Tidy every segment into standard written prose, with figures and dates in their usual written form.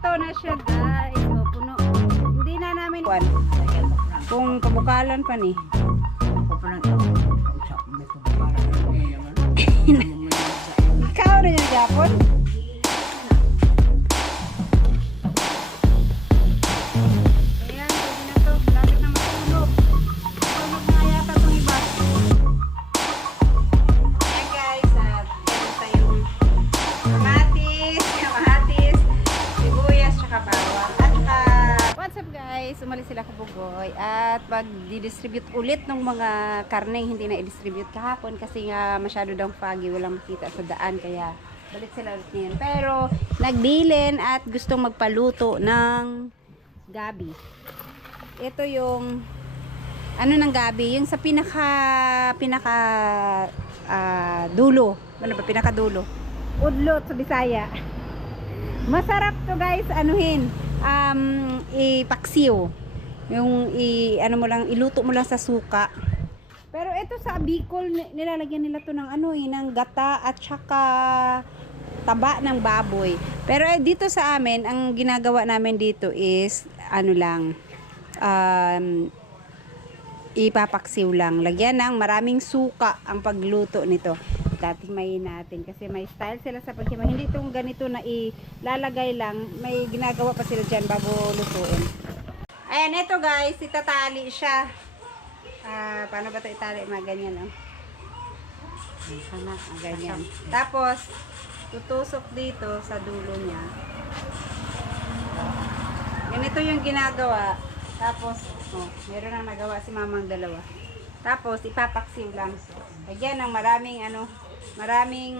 Eto na siya guys. O, puno. Hindi na namin kung kabukalan pa ni. Ikaw na yung Japon? Ayan, pwede na to. Lapit na matulog. Matulog na yata itong iba. Ayan guys, meron tayong kamatis, sibuyas, tsaka bawang. At saka, what's up guys? Umalis sila Kabugoy. At pag-distribute ulit ng mga karneng hindi na i-distribute kahapon kasi nga masyado daw foggy, walang makita sa daan. Kaya balik sila ulit ngayon. Pero nagbilin at gustong magpaluto ng gabi. Ito yung ano ng gabi, yung sa pinaka dulo. Ano ba pinaka dulo? Udlot sa Bisaya. Masarap to guys, anuhin. Ipaksiw. Yung ano mo lang, iluto mo lang sa suka. Pero ito sa Bicol, nilalagyan nila to ng ano ng gata at saka taba ng baboy. Pero dito sa amin, ang ginagawa namin dito is ano lang, ipapaksiw lang. Lagyan ng maraming suka ang pagluto nito. Tatimayin natin kasi may style sila sa paghimay. Hindi itong ganito na ilalagay lang. May ginagawa pa sila dyan bago lutuin. Ayan, ito guys, itatali siya. Paano ba ito itali? Mga ganyan, no? Ganyan. Tapos, tutusok dito sa dulo niya. Ganito yung ginagawa. Tapos, meron nang nagawa si mamang dalawa. Tapos, ipapaksiw lang. Lagyan ng maraming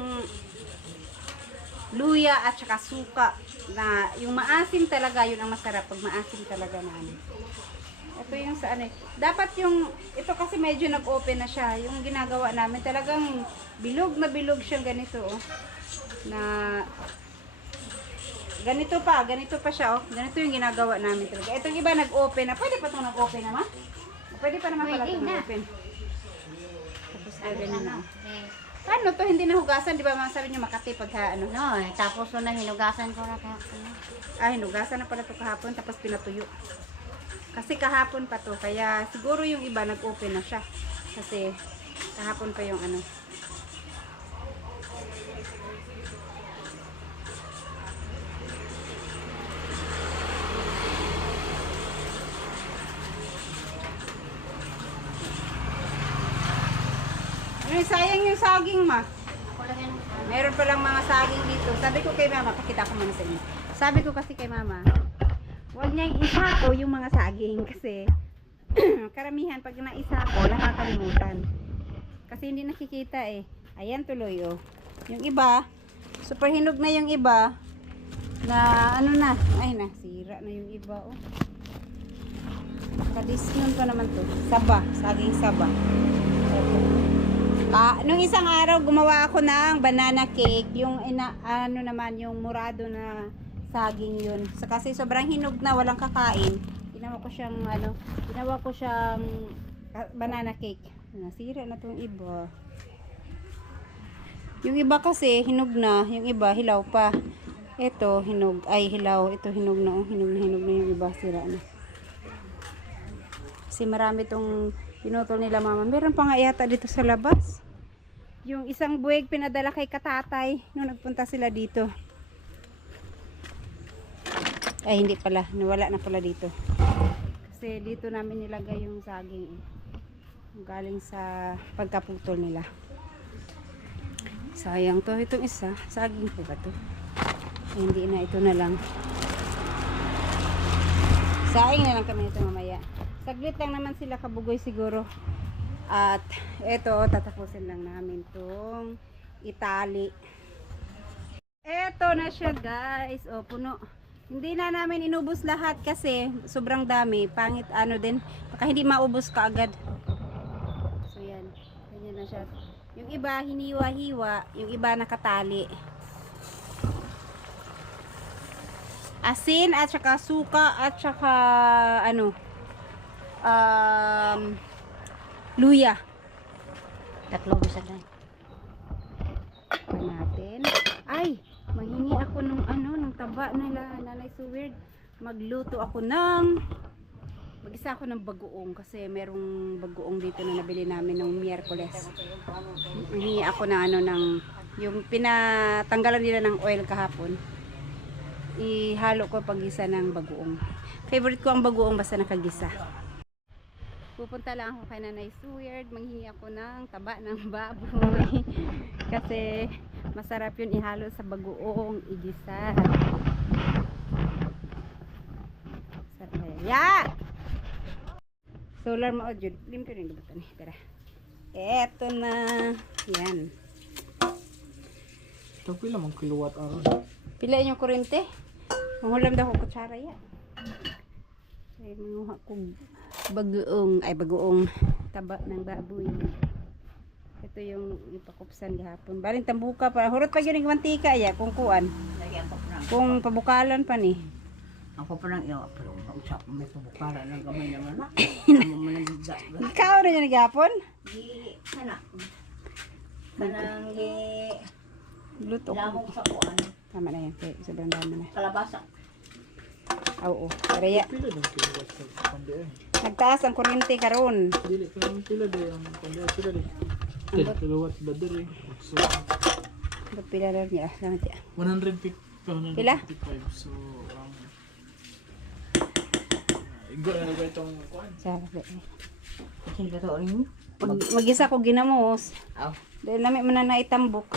luya at saka suka. Na yung maasim talaga, yun ang masarap. Pag maasim talaga na ano. Ito yung sa ano. Dapat yung, ito kasi medyo nag-open na siya. Yung ginagawa namin, talagang bilog na bilog siyang ganito. Oh. Na ganito pa siya. Oh. Ganito yung ginagawa namin talaga. Itong iba nag-open na. Pwede pa itong nag-open naman? Pwede pa naman pala itong nag-open. Tapos ganyan na. Paano to hindi nahugasan? Di ba masabi nyo Makati pagka ano? No, tapos na hinugasan ko na kahapon. Hinugasan na pala to kahapon tapos pinatuyo. Kasi kahapon pa to. Kaya siguro yung iba nag-open na siya. Kasi kahapon pa yung ano. Sayang yung saging ma. Meron palang mga saging dito. Sabi ko kay mama, pakita ko muna sa inyo. Sabi ko kasi kay mama, huwag niyang isako yung mga saging kasi karamihan pag naisako, nakakalimutan. Kasi hindi nakikita eh. Ayan tuloy oh. Yung iba, super hinog na yung iba na ano na. Ay nasira na yung iba oh. Kadisyon pa naman to. Saba, saging saba. Nung isang araw gumawa ako ng banana cake, yung ano naman yung murado na saging yun. So, kasi sobrang hinog na, walang kakain. Ginawa ko siyang banana cake. Nasira na tong iba. Yung iba kasi hinog na, yung iba hilaw pa. Ito hinog, ay hilaw, ito hinog na, hinog na yung iba, sira na. Kasi marami tong pinutol nila mama. Meron pa nga yata dito sa labas. Yung isang buwig pinadala kay katatay nung nagpunta sila dito. Ay hindi pala, nawala na pala dito. Kasi dito namin nilagay yung saging eh. Galing sa pagkaputol nila. Sayang to, itong isa. Saging po ba to? Ay, hindi na, ito na lang. Sayang na lang kami ito mamaya. Saglit lang naman sila Kabugoy siguro. At eto, tatapusin lang namin tong itali. Eto na siya guys. O, puno. Hindi na namin inubos lahat kasi sobrang dami. Pangit ano din. Baka hindi maubos ka agad. So yan. Ganyan na siya. Yung iba hiniwa-hiwa. Yung iba nakatali. Asin at saka suka at saka ano. Luya. Tatlo bisa na. Pa natin. Ay, manghingi ako nung nung taba nila Nanay Suwird. Magluto ako mag-isa ako ng bagoong kasi merong bagoong dito na nabili namin nung Miyerkules. Hingi ako na ng yung pinatanggalan nila ng oil kahapon. Ihalo ko paggisa ng bagoong. Favorite ko ang bagoong basta nakagisa. Pupunta lang ako kay Nanay Suwird, manghingi ako ng taba ng baboy. Kasi masarap yun ihalo sa bagoong, igisa. Ya! Solar mo jud. Lim ko rin lubutan eh. Tara. Eto na. Yan. Ito pila mong kilowatt hour. Pila yung kurente? Manghulam daw ko kutsara ya. Ay manguha kong bagoong taba ng baboy. Ito yung ipakupsan gihapon. Baling tambuka pa. Hurot pa yun yung mantika ya kung kuan. Kung pabukalan pa ni. Ako pa lang iyo, pero usap mo may pabukara ng gamay naman na. Amo mo nang gidda. Ikaw rin yung gihapon? Di kana. Kanang Luto ko. lamog sa kuan, Tama na yan. Okay, sobrang dami na. kalabasa. Oo. Kaya Pila ng kilowatt sa pandi eh. nagtaas ang kuryente karon. Dili ka naman pila day ang pandi sila day. 10 kilowatt ba diri? So Ba't pila na niya? Salamat ya. 150 Pila? 155 so igo na ba itong kuan? Sabi. Kasi totoo rin. Mag-isa ko ginamos. Aw, Dahil namin man na naitambok.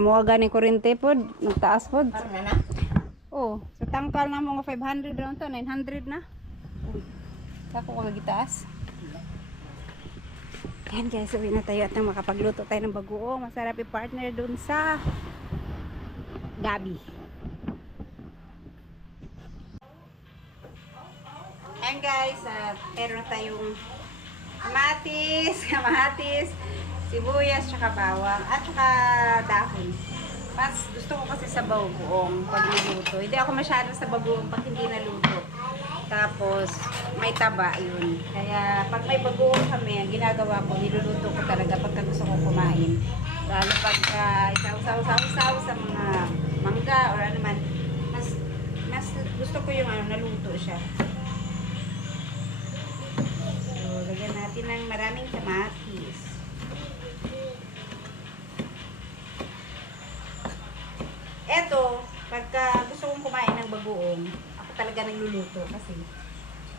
Muwaga ni kuryente pod, nagtaas pod. ano na na? Oh, sa tangkal na mga 500 ron to, 900 na. Uy, ako ko nagitaas. Yan guys, sabi na tayo at nang makapagluto tayo ng bagoong. Masarap i-partner dun sa gabi. Ayan guys, meron na tayong kamatis, sibuyas, tsaka bawang, at tsaka dahon. Mas gusto ko kasi sa bagoong pag niluto. Hindi ako masyado sa bagoong pag hindi naluto. Tapos, may taba yun. Kaya, pag may bagoong kami, ang ginagawa ko, niluluto ko talaga pagka gusto ko kumain. Lalo pag isaw-saw sa mga mangga or ano man, mas gusto ko yung naluto siya. So, lagyan natin ng maraming kamatis. Eto, pagka gusto kong kumain ng bagoong, ako talaga nagluluto kasi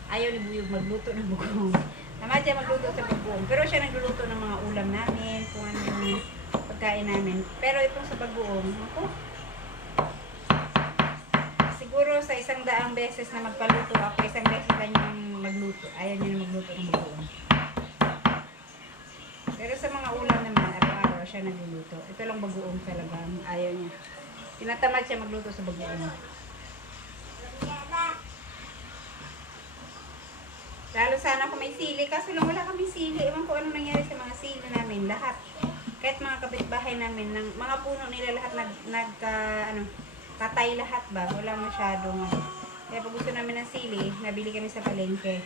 ayaw ni Buyog magluto ng bagoong. Namadya magluto sa bagoong. Pero siya nagluluto ng mga ulam namin, kung ano yung pagkain namin. Pero itong sa bagoong, ako, siguro sa 100 beses na magpaluto ako, 1 beses kanyang magluto. Ayaw niya na magluto ng bagoong. Pero sa mga ulam naman, araw-araw siya nagluluto. Ito lang bagoong talaga, ayaw niya. Tinatamad siya magluto sa bagoong. Lalo sana kung may sili, kaso lang wala kami sili. Ewan ko anong nangyari sa mga sili namin, lahat. Kahit mga kapitbahay namin, ng mga puno nila lahat patay lahat ba? Wala masyadong. Kaya pag gusto namin ng sili, nabili kami sa palengke.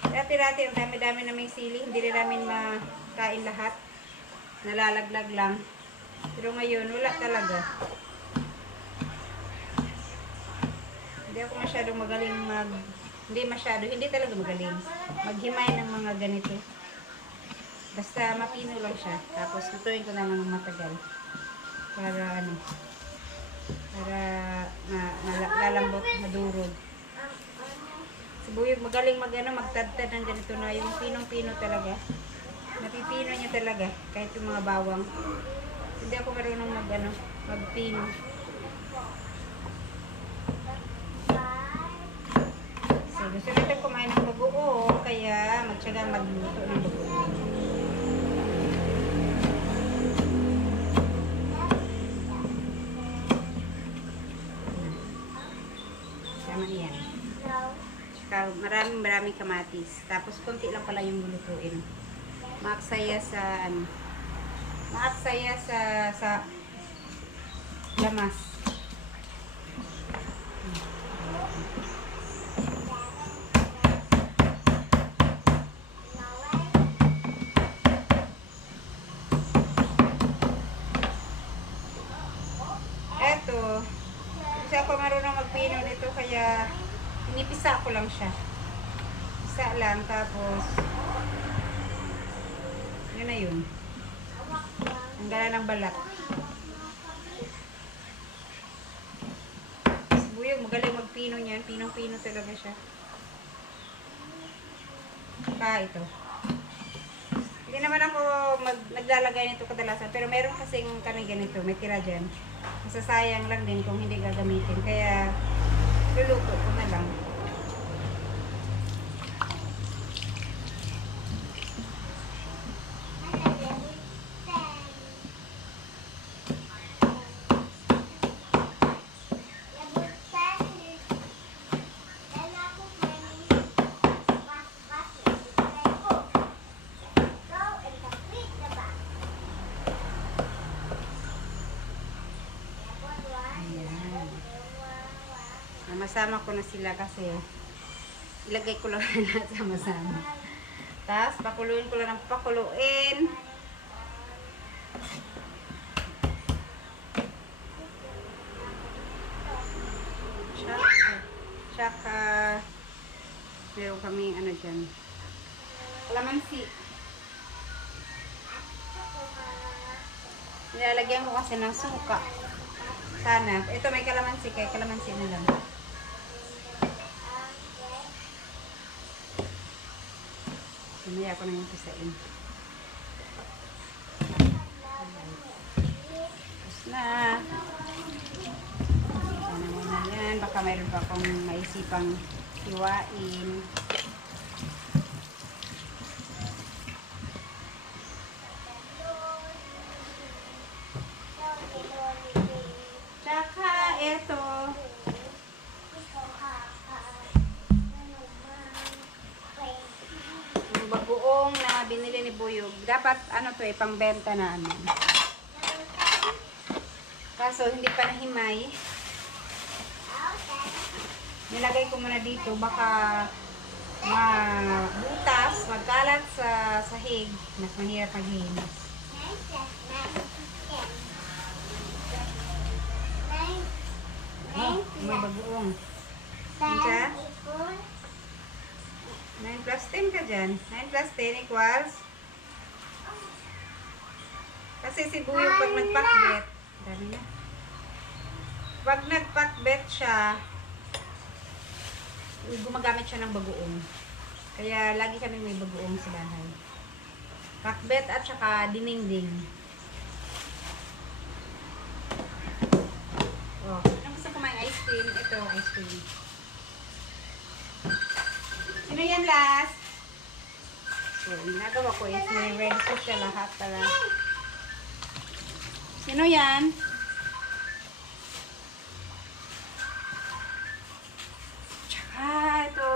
Dati-dati, ang dami-dami naming sili, hindi rin namin makain lahat. Nalalaglag lang. Pero ngayon, wala talaga. Hindi ako masyadong magaling hindi talaga magaling maghimay ng mga ganito. Basta mapino lang siya. Tapos lutuin ko na ng matagal. Para lalambot, madurog. Si Buyog magaling magtadtad ng ganito na yung pinong-pino talaga. Napipino niya talaga kahit yung mga bawang. Hindi ako marunong magpino. So, gusto natin kumain ng bagoong, kaya magtsaga magluto ng bagoong. Tama niyan. Tsaka maraming kamatis. Tapos konti lang pala yung lulutuin. Maaksaya sa lamas. Kasi ako marunong magpino nito kaya inipisa ko lang siya. Isa lang tapos yun na yun. Ang gala ng balat. Buyog, magaling magpino niyan. Pinong-pino talaga siya. Ito. Hindi naman ako naglalagay nito kadalasan. Pero meron kasing kami ganito. May tira dyan. Masasayang lang din kung hindi gagamitin. Kaya luluto ko na lang. Masama ko na sila kasi ilagay ko lang lahat sama-sama. Tapos pakuluin ko lang ng pakuluin. Tsaka meron kaming ano dyan, kalamansi. Nilalagyan ko kasi ng suka. Sana. Ito may kalamansi kaya kalamansi na lang. Mamaya ako na yung pisain. Tapos na. Sana muna yan. Baka mayroon pa akong maisipang hiwain. Tsaka ito. Bagoong na binili ni Buyog. Dapat ano to pangbenta na ano. Kaso hindi pa nahimay. Nilagay ko muna dito baka mabutas, magkalat sa sahig. Mas mahirap maghihimas. May bagoong. Ka? 9 plus 10 ka dyan. 9 plus 10 equals. Kasi si Buyog pag nagpakbet, dami na. Pag nagpakbet siya, gumagamit siya ng bagoong. Kaya lagi kami may bagoong sa bahay. Pakbet at saka dinengding. Oh, anong gusto ko may ice cream? Ito, ice cream. Sino yan last? So, ginagawa ko is may ready ko siya lahat pala. Sino yan? Tsaka ito.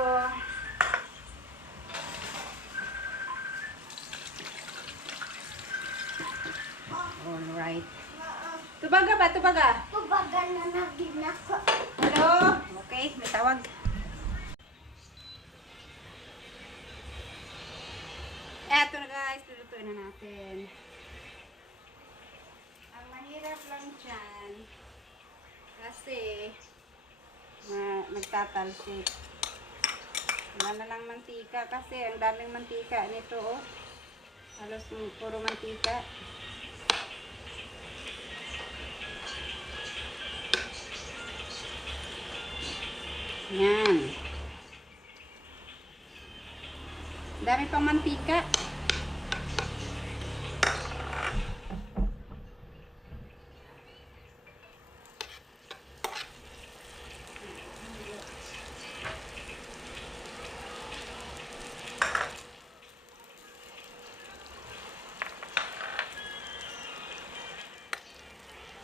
Alright. Tubaga ba? Tubaga? Tubaga na nagin ako. Hello? Okay, may tawag. Eto na guys, lulutuin na natin. Ang mahirap lang dyan, kasi nagtatalsik. Wala na lang mantika kasi ang daming mantika nito oh. Halos puro mantika. Yan. Dami pang mantika.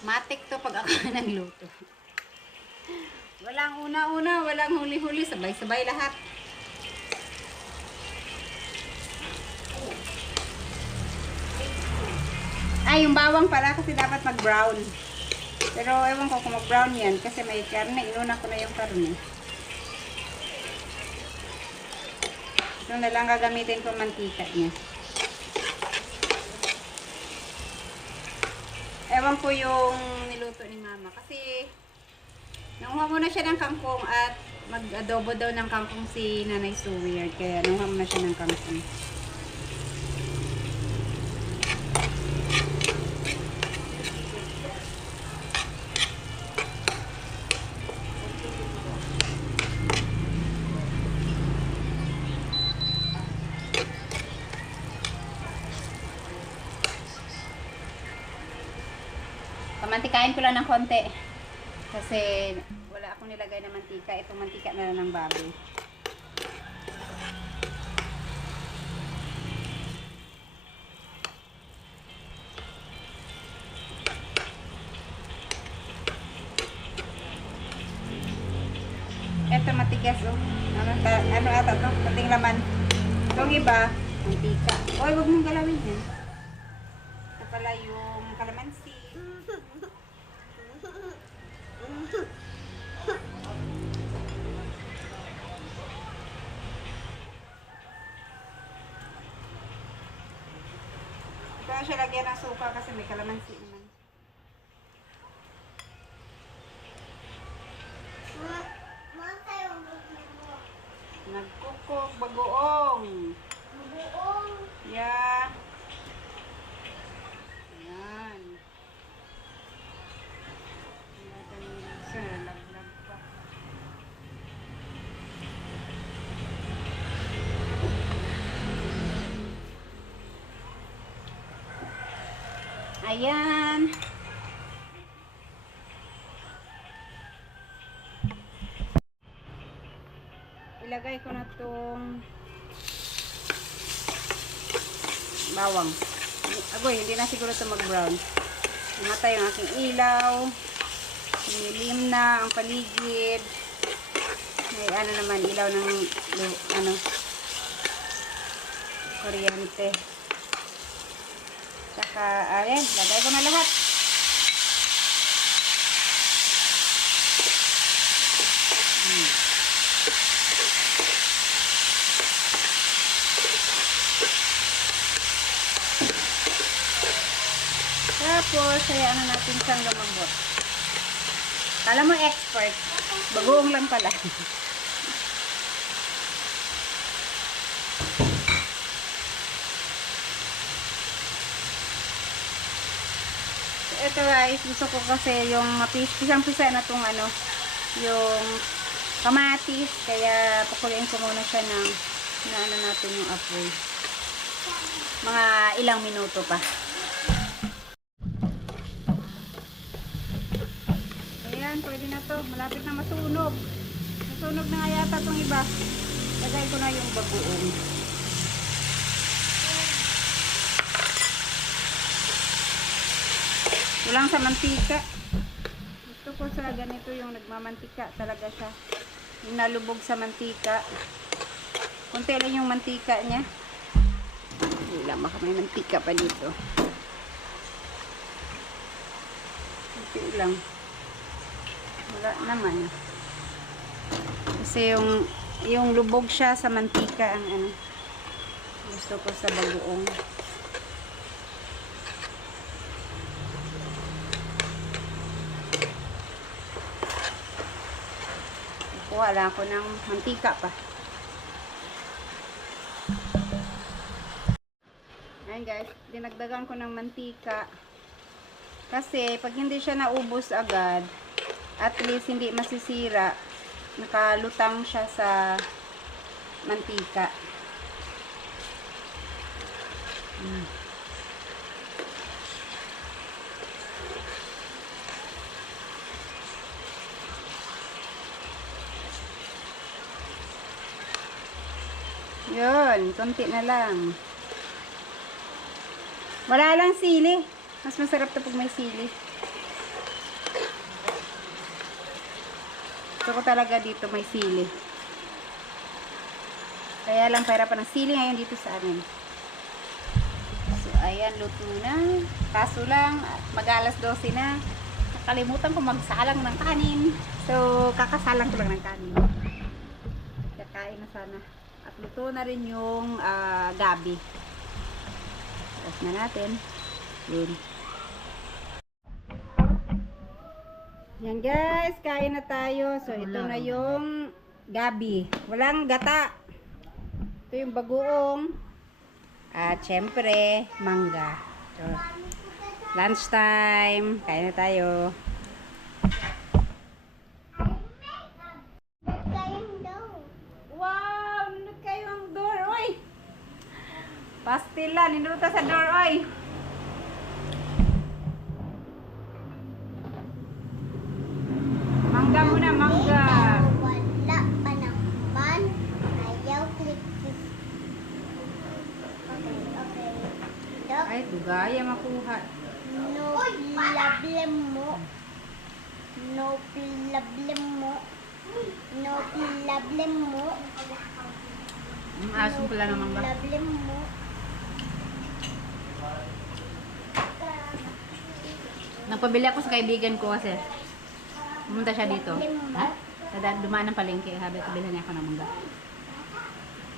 Matik to pag ako nagluto. Walang una-una, walang huli-huli, sabay-sabay lahat. Ay, yung bawang pala kasi dapat mag-brown. Pero ewan ko kung mag-brown yan kasi may karne. Inuna ko na yung karne. Ito na lang gagamitin ko mantika niya. Ewan ko yung niluto ni mama kasi Nanguha muna siya ng kangkong at mag-adobo daw ng kangkong si Nanay Suweird. Kaya nanguha muna siya ng kangkong. Pamantikain ko lang ng konti. Kasi wala akong nilagay na mantika. Itong mantika na lang ng baboy. Ito matigas oh. Ano ata to? Pating laman. Itong iba, mantika. Oy, wag mong galawin yan. Ito pala yung kalamansi. Kaya siya lagyan ng suka kasi may kalamansi naman. Nagkukok bagoong. Yeah. Ayan. Laglag pa. Ayan. Ilagay ko na tong bawang. Agoy, hindi na siguro ito mag-brown. Namatay yung aking ilaw. Sinilim na ang paligid. May ano naman, ilaw ng kuryente. Saka, ayan, lagay ko na lahat. Tapos, hayaan na natin siyang lumambot. Kala mo expert. Bagoong lang pala. Ito guys, gusto ko kasi yung pisang-pisa na itong yung kamatis. Kaya pakuloyin ko muna siya ng natin yung apoy. Mga ilang minuto pa. Ayan, pwede na to. Malapit na masunog. Masunog na nga yata itong iba. Lagay ko na yung bagoong. Kulang sa mantika. Gusto ko sa ganito yung nagmamantika talaga siya. Yung nalubog sa mantika. Kunti lang yung mantika niya. Hindi lang, baka may mantika pa dito. Kunti lang. Wala naman. Kasi yung lubog siya sa mantika ang gusto ko sa bagoong. Kuha lang ako ng mantika pa. Ayan guys, dinagdagan ko ng mantika. Kasi pag hindi siya naubos agad, at least hindi masisira, nakalutang siya sa mantika. Yun, konti na lang. Wala lang sili. Mas masarap to pag may sili. Gusto ko talaga dito may sili. Kaya lang pera pa ng sili ngayon dito sa amin. So, ayan, luto na. Kaso lang, mag-alas 12 na. Nakalimutan ko magsalang ng kanin. So, kakasalang ko lang ng kanin. Kakain na sana. At luto na rin yung gabi. Tapos na natin. Yun. Yan guys, kain na tayo. So ito na yung gabi. Walang gata. Ito yung bagoong. At syempre, mangga. So, lunch time. Kain na tayo. Kayong daw. Wow! Nindot kayo ang door, oy! Pastila, nindot sa door, oy! Mangga muna, mangga! Wala pa naman. Ayaw click this. Okay. Dok, Ay, dugaya makuha. no problem mo. No problem mo. No problem mo. Asun pala ng mangga. Problem mo. Nagpabili ako sa kaibigan ko kasi pumunta siya dito. Ha? Dumaan ng palengke, sabi ko bilhan niya ako ng mangga.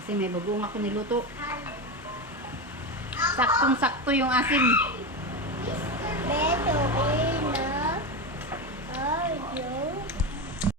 Kasi may bagoong ako niluto. Saktong-sakto yung asim.